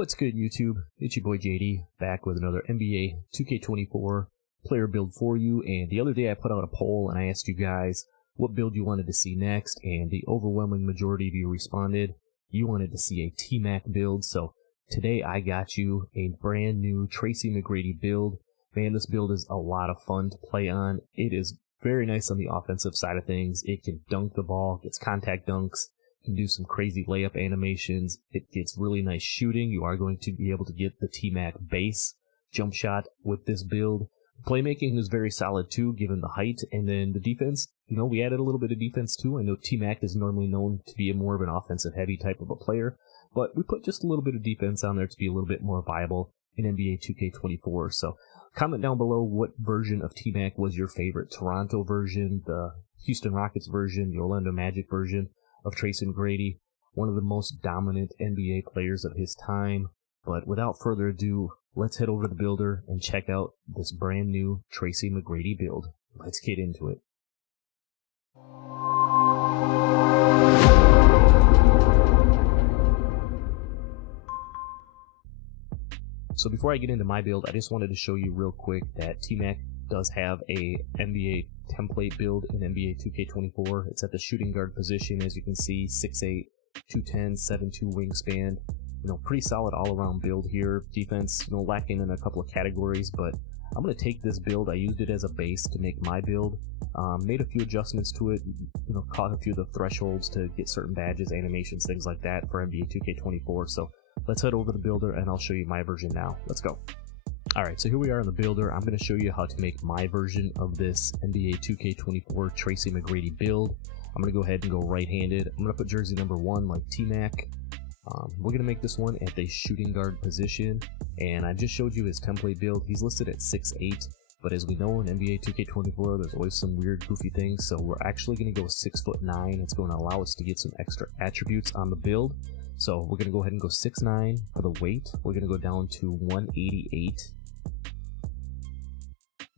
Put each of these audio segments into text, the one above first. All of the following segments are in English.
What's good, YouTube? It's your boy JD, back with another NBA 2K24 player build for you. And the other day I put out a poll and I asked you guys what build you wanted to see next, and the overwhelming majority of you responded you wanted to see a T-Mac build. So today I got you a brand new Tracy McGrady build. Man, this build is a lot of fun to play on. It is very nice on the offensive side of things. It can dunk the ball, gets contact dunks, can do some crazy layup animations. It gets really nice shooting. You are going to be able to get the T-Mac base jump shot with this build. Playmaking is very solid too, given the height. And then the defense, we added a little bit of defense too. I know T-Mac is normally known to be more of an offensive heavy type of a player, but we put just a little bit of defense on there to be a little bit more viable in NBA 2K24. So comment down below what version of T-Mac was your favorite. Toronto version, the Houston Rockets version, the Orlando Magic version of Tracy McGrady, one of the most dominant NBA players of his time. But without further ado, let's head over to the builder and check out this brand new Tracy McGrady build. Let's get into it. So before I get into my build, I just wanted to show you real quick that T-Mac does have a NBA template build in NBA 2K24. It's at the shooting guard position, as you can see, 6'8", 210, 7'2" wingspan. Pretty solid all-around build here. Defense, lacking in a couple of categories, but I'm going to take this build. I used it as a base to make my build. Made a few adjustments to it, caught a few of the thresholds to get certain badges, animations, things like that for NBA 2K24. So let's head over to the builder and I'll show you my version now. Let's go. Alright, so here we are in the builder. I'm going to show you how to make my version of this NBA 2K24 Tracy McGrady build. I'm going to go ahead and go right-handed. I'm going to put jersey number 1 like T-Mac. We're going to make this one at the shooting guard position, and I just showed you his template build. He's listed at 6'8", but as we know in NBA 2K24, there's always some weird, goofy things, so we're actually going to go 6'9". It's going to allow us to get some extra attributes on the build. So we're going to go ahead and go 6'9". For the weight, we're going to go down to 188,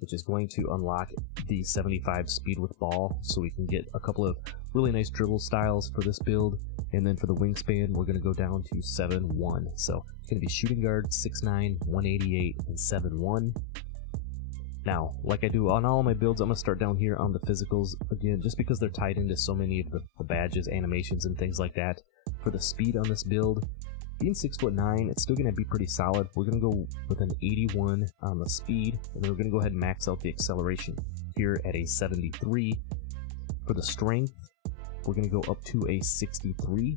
which is going to unlock the 75 speed with ball, so we can get a couple of really nice dribble styles for this build. And then for the wingspan, we're going to go down to 7'1". So it's going to be shooting guard, 6'9", 188, and 7'1". Now, like I do on all my builds, I'm going to start down here on the physicals again, just because they're tied into so many of the badges, animations, and things like that. For the speed on this build, being 6'9", it's still going to be pretty solid. We're going to go with an 81 on the speed, and then we're going to go ahead and max out the acceleration here at a 73. For the strength, we're going to go up to a 63.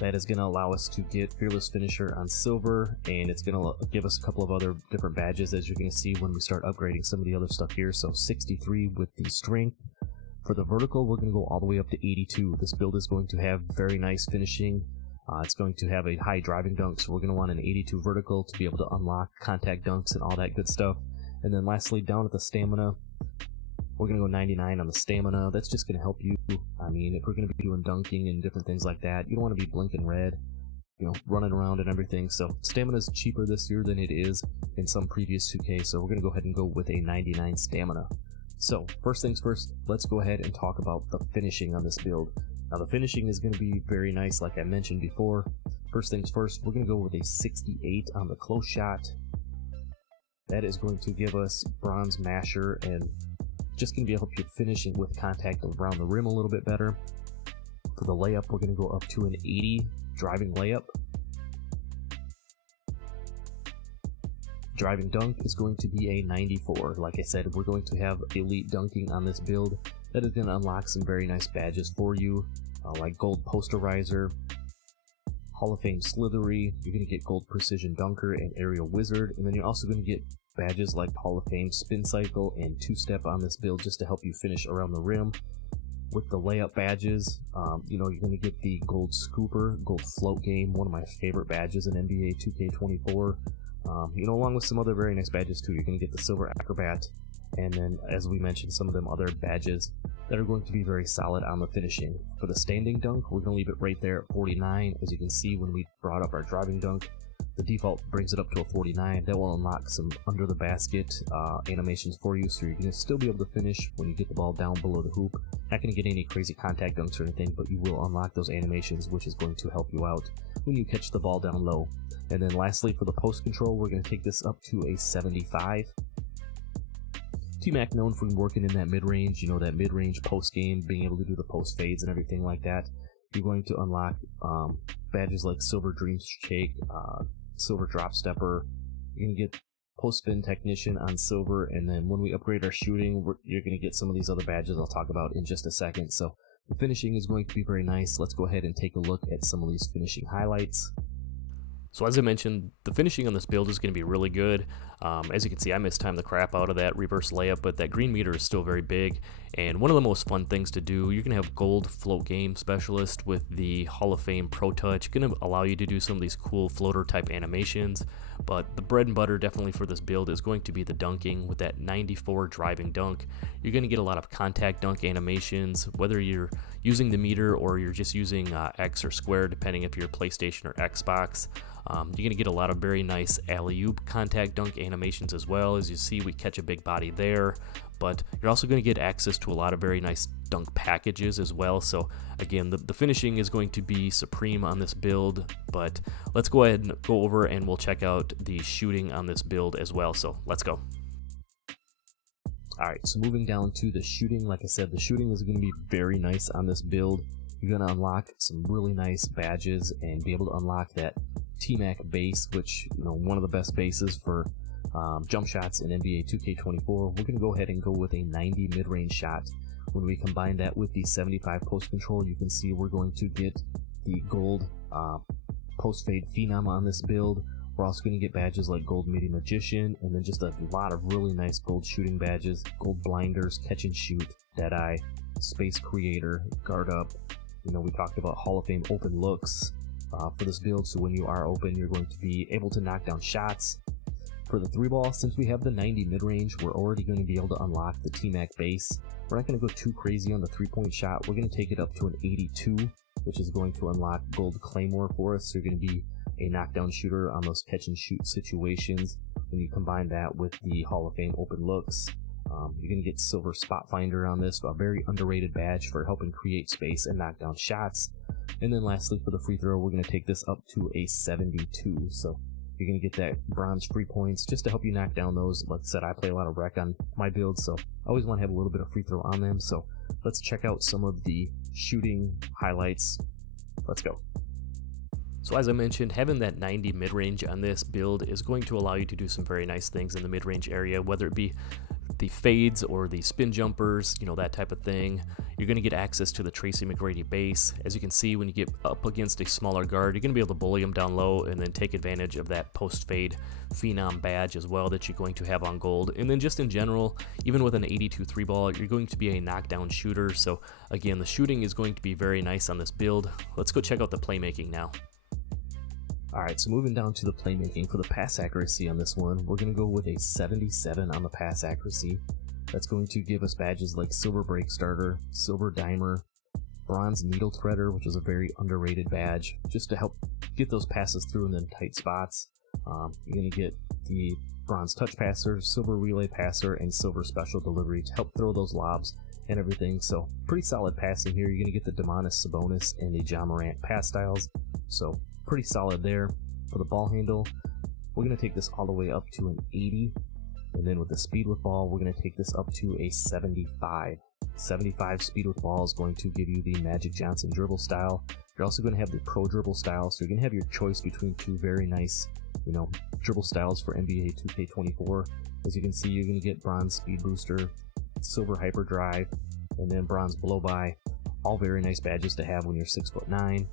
That is going to allow us to get Fearless Finisher on silver, and it's going to give us a couple of other different badges, as you're going to see when we start upgrading some of the other stuff here. So 63 with the strength. For the vertical, we're going to go all the way up to 82. This build is going to have very nice finishing. It's going to have a high driving dunk, so we're going to want an 82 vertical to be able to unlock contact dunks and all that good stuff. And then lastly, down at the stamina, we're going to go 99 on the stamina. That's just going to help you. I mean, if we're going to be doing dunking and different things like that, you don't want to be blinking red, running around and everything. So stamina is cheaper this year than it is in some previous 2K, so we're going to go ahead and go with a 99 stamina. So first things first, let's go ahead and talk about the finishing on this build. Now the finishing is going to be very nice, like I mentioned before. First things first, we're going to go with a 68 on the close shot. That is going to give us bronze masher and just going to be able to finish it with contact around the rim a little bit better. For the layup, we're going to go up to an 80 driving layup. Driving dunk is going to be a 94. Like I said, we're going to have elite dunking on this build. That is going to unlock some very nice badges for you, like Gold Posterizer, Hall of Fame Slithery. You're going to get Gold Precision Dunker and Aerial Wizard, and then you're also going to get badges like Hall of Fame Spin Cycle and Two-Step on this build just to help you finish around the rim. With the layup badges, you're going to get the Gold Scooper, Gold Float Game, one of my favorite badges in NBA 2K24. Along with some other very nice badges too. You're going to get the Silver Acrobat, and then, as we mentioned, some of them other badges that are going to be very solid on the finishing. For the standing dunk, we're going to leave it right there at 49. As you can see, when we brought up our driving dunk, The default brings it up to a 49. That will unlock some under the basket animations for you, so you're going to still be able to finish when you get the ball down below the hoop. Not going to get any crazy contact dunks or anything, but you will unlock those animations, which is going to help you out when you catch the ball down low. And then lastly, for the post control, we're going to take this up to a 75. T-Mac known for working in that mid-range, that mid-range post game, being able to do the post fades and everything like that. You're going to unlock badges like Silver Dream Shake, Silver Drop Stepper. You're going to get Post Spin Technician on Silver, and then when we upgrade our shooting, you're going to get some of these other badges I'll talk about in just a second. So the finishing is going to be very nice. Let's go ahead and take a look at some of these finishing highlights. So as I mentioned, the finishing on this build is going to be really good. As you can see, I mistimed the crap out of that reverse layup, but that green meter is still very big. And one of the most fun things to do, you're going to have Gold Float Game Specialist with the Hall of Fame Pro Touch. Going to allow you to do some of these cool floater type animations. But the bread and butter definitely for this build is going to be the dunking with that 94 driving dunk. You're going to get a lot of contact dunk animations, whether you're using the meter or you're just using X or square, depending if you're PlayStation or Xbox. You're going to get a lot of very nice alley-oop contact dunk animations as well. As you see, we catch a big body there, but you're also going to get access to a lot of very nice dunk packages as well. So again, the finishing is going to be supreme on this build, but let's go ahead and go over and we'll check out the shooting on this build as well. So let's go. Alright, so moving down to the shooting, like I said, the shooting is going to be very nice on this build. You're going to unlock some really nice badges and be able to unlock that T-Mac base, which, one of the best bases for jump shots in NBA 2K24. We're going to go ahead and go with a 90 mid-range shot. When we combine that with the 75 post control, you can see we're going to get the gold post fade phenom on this build. We're also going to get badges like Gold Media Magician, and then just a lot of really nice gold shooting badges, gold blinders, catch and shoot, Deadeye, Space Creator, Guard Up. We talked about Hall of Fame open looks for this build, so when you are open, you're going to be able to knock down shots. For the 3-ball, since we have the 90 mid-range, we're already going to be able to unlock the T-Mac base. We're not going to go too crazy on the 3-point shot. We're going to take it up to an 82, which is going to unlock Gold Claymore for us. So you're going to be a knockdown shooter on those catch and shoot situations. When you combine that with the Hall of Fame open looks, you're going to get Silver Spot Finder on this, a very underrated badge for helping create space and knock down shots. And then lastly, for the free throw, we're going to take this up to a 72. So you're going to get that bronze free points just to help you knock down those. Like I said, I play a lot of rec on my build, so I always want to have a little bit of free throw on them. So let's check out some of the shooting highlights. Let's go. So as I mentioned, having that 90 mid-range on this build is going to allow you to do some very nice things in the mid-range area, whether it be the fades or the spin jumpers, that type of thing. You're going to get access to the Tracy McGrady base. As you can see, when you get up against a smaller guard, you're going to be able to bully them down low and then take advantage of that post-fade phenom badge as well that you're going to have on gold. And then just in general, even with an 82 3-ball, you're going to be a knockdown shooter. So again, the shooting is going to be very nice on this build. Let's go check out the playmaking now. Alright, so moving down to the playmaking, for the pass accuracy on this one, we're going to go with a 77 on the pass accuracy. That's going to give us badges like Silver Break Starter, Silver Dimer, Bronze Needle Threader, which is a very underrated badge, just to help get those passes through in them tight spots. You're going to get the Bronze Touch Passer, Silver Relay Passer, and Silver Special Delivery to help throw those lobs and everything. So pretty solid passing here. You're going to get the Demonis Sabonis and the John Morant pass styles. So pretty solid there. For the ball handle, we're going to take this all the way up to an 80, and then with the speed with ball, we're going to take this up to a 75. 75 speed with ball is going to give you the Magic Johnson dribble style. You're also going to have the Pro Dribble style, so you're going to have your choice between two very nice, dribble styles for NBA 2K24. As you can see, you're going to get Bronze Speed Booster, Silver Hyper Drive, and then Bronze Blow By. All very nice badges to have when you're 6'9".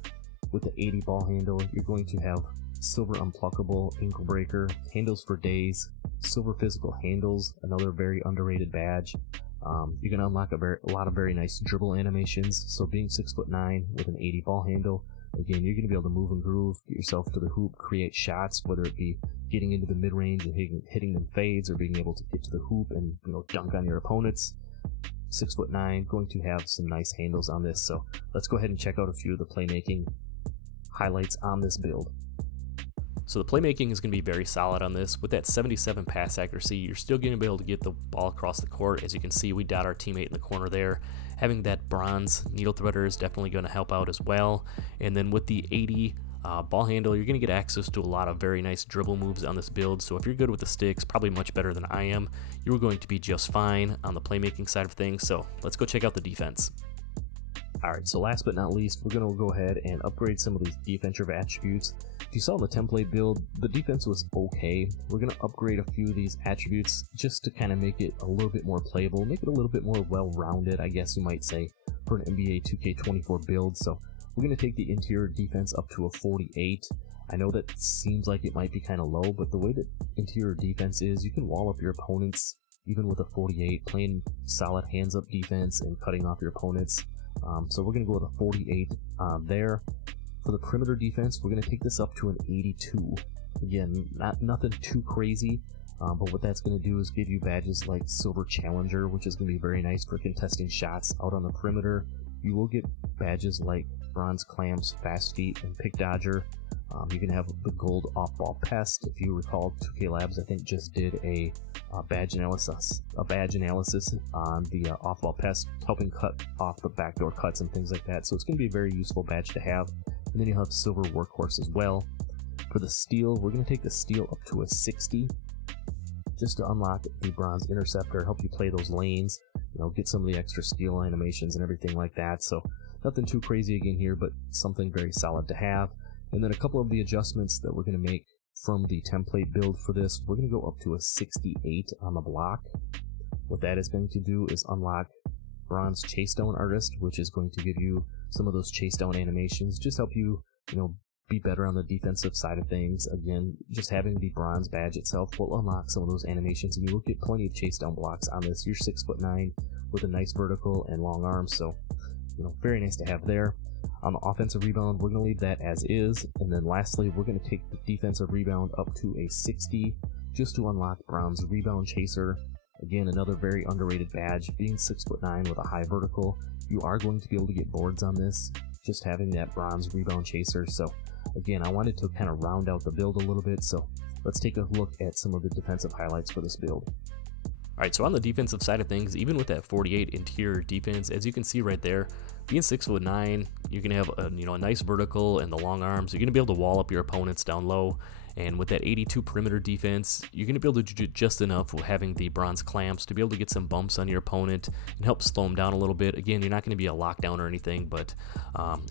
With the 80 ball handle, you're going to have Silver Unpluckable Ankle Breaker, Handles for Days, Silver Physical Handles, another very underrated badge. You're going to unlock a lot of very nice dribble animations. So being 6'9" with an 80 ball handle, again, you're going to be able to move and groove, get yourself to the hoop, create shots, whether it be getting into the mid-range and hitting them fades, or being able to get to the hoop and dunk on your opponents. 6'9", going to have some nice handles on this. So let's go ahead and check out a few of the playmaking highlights on this build. So the playmaking is going to be very solid on this. With that 77 pass accuracy, you're still going to be able to get the ball across the court. As you can see, we dot our teammate in the corner there. Having that bronze needle threader is definitely going to help out as well. And then with the 80 ball handle, you're going to get access to a lot of very nice dribble moves on this build. So if you're good with the sticks, probably much better than I am, you're going to be just fine on the playmaking side of things. So let's go check out the defense. Alright, so last but not least, we're going to go ahead and upgrade some of these defensive attributes. If you saw the template build, the defense was okay. We're going to upgrade a few of these attributes just to kind of make it a little bit more playable, make it a little bit more well-rounded, I guess you might say, for an NBA 2K24 build. So we're going to take the interior defense up to a 48. I know that seems like it might be kind of low, but the way that interior defense is, you can wall up your opponents even with a 48, playing solid hands-up defense and cutting off your opponents. So we're going to go with a 48 there. For the perimeter defense, we're going to take this up to an 82. Again, nothing too crazy, but what that's going to do is give you badges like Silver Challenger, which is going to be very nice for contesting shots out on the perimeter. You will get badges like Bronze Clamps, Fast Feet, and Pick Dodger. You can have the Gold Off-Ball Pest. If you recall, 2K Labs I think just did a badge analysis on the off-ball pest, helping cut off the backdoor cuts and things like that. So it's going to be a very useful badge to have. And then you'll have Silver Workhorse as well. For the steal, we're going to take the steal up to a 60, just to unlock the Bronze Interceptor, help you play those lanes, get some of the extra steal animations and everything like that. So nothing too crazy again here, but something very solid to have. And then a couple of the adjustments that we're going to make from the template build for this, we're going to go up to a 68 on the block. What that is going to do is unlock Bronze Chase Down Artist, which is going to give you some of those chase down animations, just help you, be better on the defensive side of things. Again, just having the bronze badge itself will unlock some of those animations, and you will get plenty of chase down blocks on this. You're 6'9" with a nice vertical and long arms, so very nice to have there. On the offensive rebound, we're going to leave that as is, and then lastly, we're going to take the defensive rebound up to a 60 just to unlock Bronze Rebound Chaser. Again, another very underrated badge. Being 6'9" with a high vertical, you are going to be able to get boards on this, just having that Bronze Rebound Chaser. So again, I wanted to kind of round out the build a little bit, so let's take a look at some of the defensive highlights for this build. Alright, so on the defensive side of things, even with that 48 interior defense, as you can see right there, being 6'9", you can have a nice vertical and the long arms. You're going to be able to wall up your opponents down low. And with that 82 perimeter defense, you're going to be able to do just enough with having the bronze clamps to be able to get some bumps on your opponent and help slow them down a little bit. Again, you're not going to be a lockdown or anything, but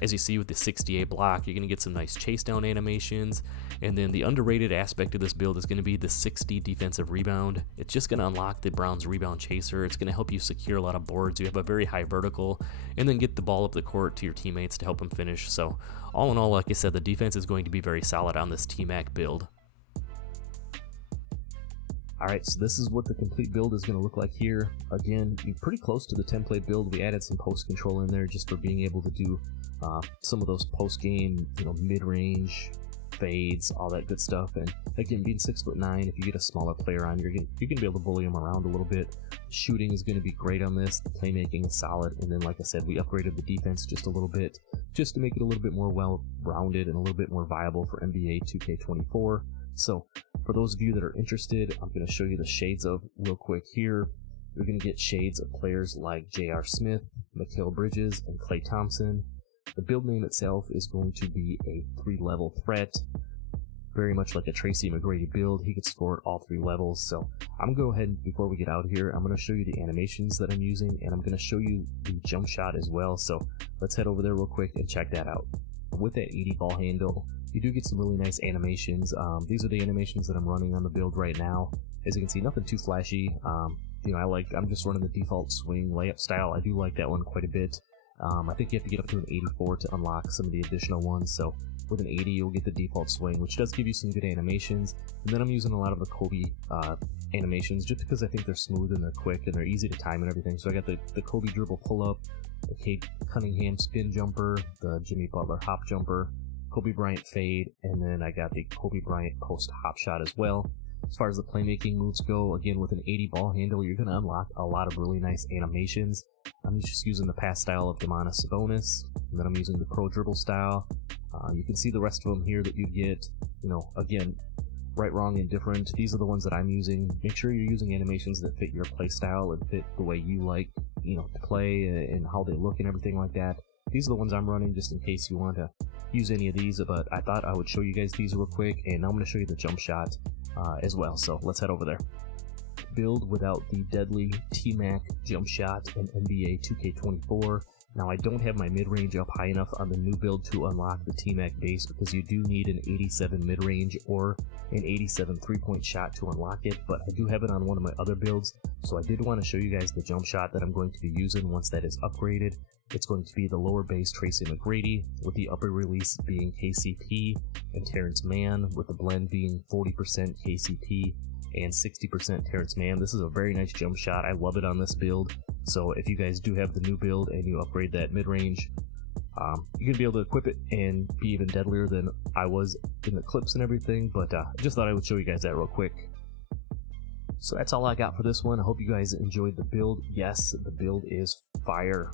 as you see with the 68 block, you're going to get some nice chase down animations. And then the underrated aspect of this build is going to be the 60 defensive rebound. It's just going to unlock the bronze rebound chaser. It's going to help you secure a lot of boards. You have a very high vertical, and then get the ball up the court to your teammates to help them finish. So all in all, like I said, the defense is going to be very solid on this T-Mac build. Alright, so this is what the complete build is going to look like here. Again, you're pretty close to the template build. We added some post control in there just for being able to do some of those post-game, mid-range fades, all that good stuff. And again, being 6'9", if you get a smaller player on, you're going to be able to bully them around a little bit. Shooting is going to be great on this. The playmaking is solid. And then, like I said, we upgraded the defense just a little bit, just to make it a little bit more well-rounded and a little bit more viable for NBA 2K24. So for those of you that are interested, I'm going to show you the shades of real quick here. You're going to get shades of players like J.R. Smith, Mikal Bridges, and Klay Thompson. The build name itself is going to be a 3-level threat, very much like a Tracy McGrady build. He could score at all 3 levels. So I'm going to go ahead, before we get out here, I'm going to show you the animations that I'm using, and I'm going to show you the jump shot as well. So let's head over there real quick and check that out. With that 80 ball handle, you do get some really nice animations. These are the animations that I'm running on the build right now. As you can see, nothing too flashy. I'm just running the default swing layup style. I do like that one quite a bit. I think you have to get up to an 84 to unlock some of the additional ones. So with an 80, you'll get the default swing, which does give you some good animations. And then I'm using a lot of the Kobe animations just because I think they're smooth and they're quick and they're easy to time and everything. So I got the Kobe dribble pull-up, the Kate Cunningham spin jumper, the Jimmy Butler hop jumper, Kobe Bryant fade, and then I got the Kobe Bryant post hop shot as well. As far as the playmaking moves go, again with an 80 ball handle, you're going to unlock a lot of really nice animations. I'm just using the pass style of Demonis Sabonis, and then I'm using the Pro Dribble style. You can see the rest of them here that you get, again, right, wrong, and different. These are the ones that I'm using. Make sure you're using animations that fit your play style and fit the way you like, to play and how they look and everything like that. These are the ones I'm running just in case you want to use any of these, but I thought I would show you guys these real quick, and now I'm going to show you the jump shot as well, so let's head over there. Build without the deadly T-Mac jump shot in NBA 2K24. Now I don't have my mid-range up high enough on the new build to unlock the T-Mac base because you do need an 87 mid-range or an 87 3-point shot to unlock it, but I do have it on one of my other builds, so I did want to show you guys the jump shot that I'm going to be using once that is upgraded. It's going to be the lower base Tracy McGrady, with the upper release being KCP and Terrence Mann, with the blend being 40% KCP and 60% Terrence Mann. This is a very nice jump shot. I love it on this build. So if you guys do have the new build and you upgrade that mid-range, you're going to be able to equip it and be even deadlier than I was in the clips and everything, but just thought I would show you guys that real quick. So that's all I got for this one. I hope you guys enjoyed the build. Yes, the build is fire.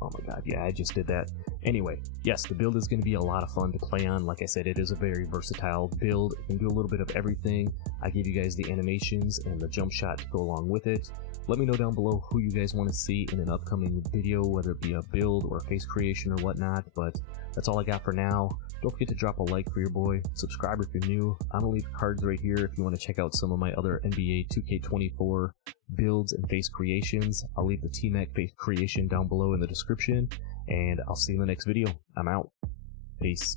Oh my god, yeah, I just did that. Anyway, yes, the build is going to be a lot of fun to play on. Like I said, it is a very versatile build. It can do a little bit of everything. I gave you guys the animations and the jump shot to go along with it. Let me know down below who you guys want to see in an upcoming video, whether it be a build or a face creation or whatnot, but that's all I got for now. Don't forget to drop a like for your boy, subscribe if you're new. I'm going to leave cards right here if you want to check out some of my other NBA 2K24 builds and face creations. I'll leave the T-Mac face creation down below in the description, and I'll see you in the next video. I'm out. Peace.